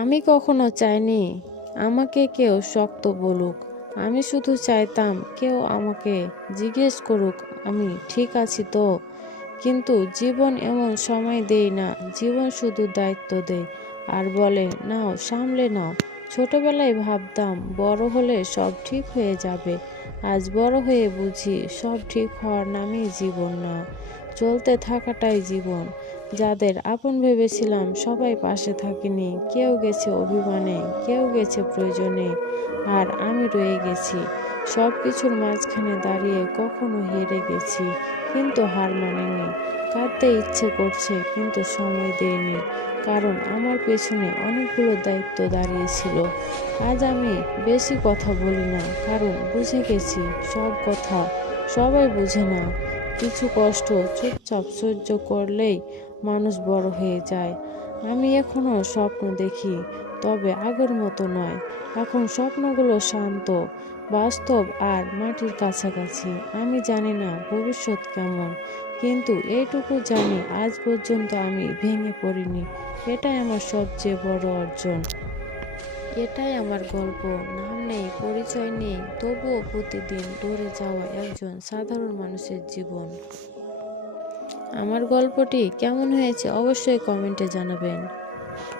আমি কখনো চাইনি আমাকে কেউ শক্ত বলুক। আমি শুধু চাইতাম কেউ আমাকে জিজ্ঞেস করুক আমি ঠিক আছি তো। কিন্তু জীবন এমন সময় দেয় না, জীবন শুধু দায়িত্ব দেয় আর বলে নাও, সামলে নাও। ছোটবেলায় ভাবতাম বড় হলে সব ঠিক হয়ে যাবে। আজ বড় হয়ে বুঝি সব ঠিক হওয়ার নামই জীবন না, চলতে থাকাটাই জীবন। যাদের আপন ভেবেছিলাম সবাই পাশে থাকেনি, কেউ গেছে অভিমানে, কেউ গেছে প্রয়োজনে, আর আমি রয়ে গেছি সব কিছুর মাঝখানে দাঁড়িয়ে। কখনো হেরে গেছি কিন্তু হার মানিনি, কাঁদতে ইচ্ছে করছে কিন্তু সময় দেয়নি, কারণ আমার পেছনে অনেকগুলো দায়িত্ব দাঁড়িয়েছিল। আজ আমি বেশি কথা বলি না, কারণ বুঝে গেছি সব কথা সবাই বুঝে না। কিছু কষ্ট চুপচাপ সহ্য করলেই মানুষ বড় হয়ে যায়। আমি এখনো স্বপ্ন দেখি, তবে আগের মতো নয়। এখন স্বপ্নগুলো শান্ত, বাস্তব আর মাটির কাছাকাছি। আমি জানি না ভবিষ্যৎ কেমন, কিন্তু এইটুকু জানি আজ পর্যন্ত আমি ভেঙে পড়িনি। এটাই আমার সবচেয়ে বড় অর্জন। এটাই আমার গল্প। নাম নেই, পরিচয় নেই, তবুও প্রতিদিন দৌড়ে যাওয়া একজন সাধারণ মানুষের জীবন। আমার গল্পটি কেমন হয়েছে অবশ্যই কমেন্টে জানাবেন।